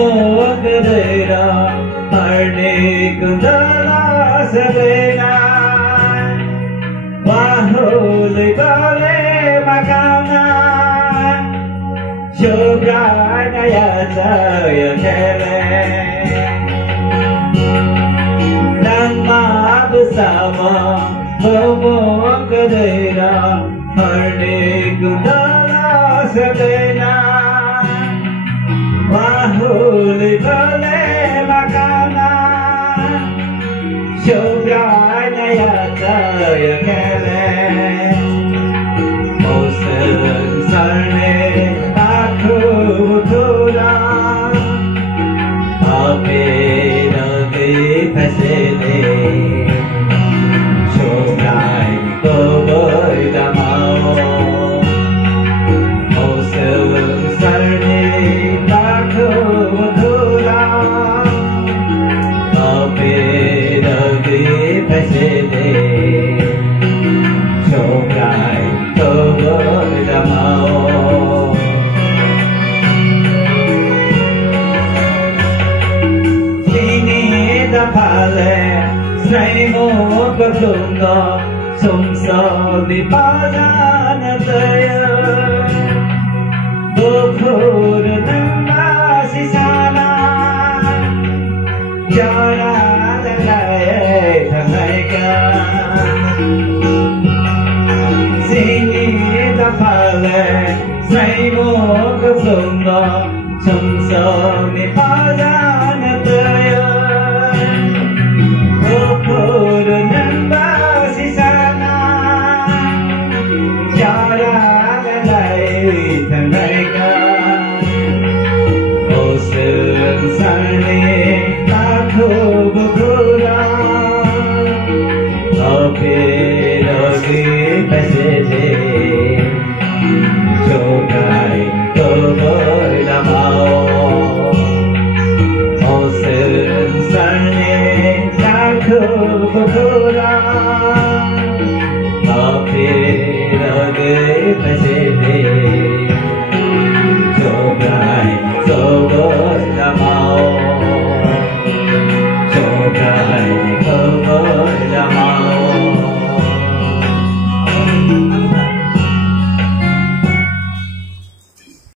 một đời đó ở đây cũng đã sẽ về nay và hồi có lẽ mà cao na cho gái na ya trời kele đang mà bersama một đời đó ở đây cũng đã sẽ về nay và hồi có lẽ mà cao na cho gái na ya trời kele một sự sarne aku thura ape nagi phasele cho gái có với đã mau một sự sarne aku thura ape nagi phasele cho gái có với đã mau phale say một cái lòng đó sống sao đi bao giờ na tới vô khổ đừng mà si xa na cho ra lại thằng hai ca xin đi ta phale say một cái lòng đó sống sao đi bao giờ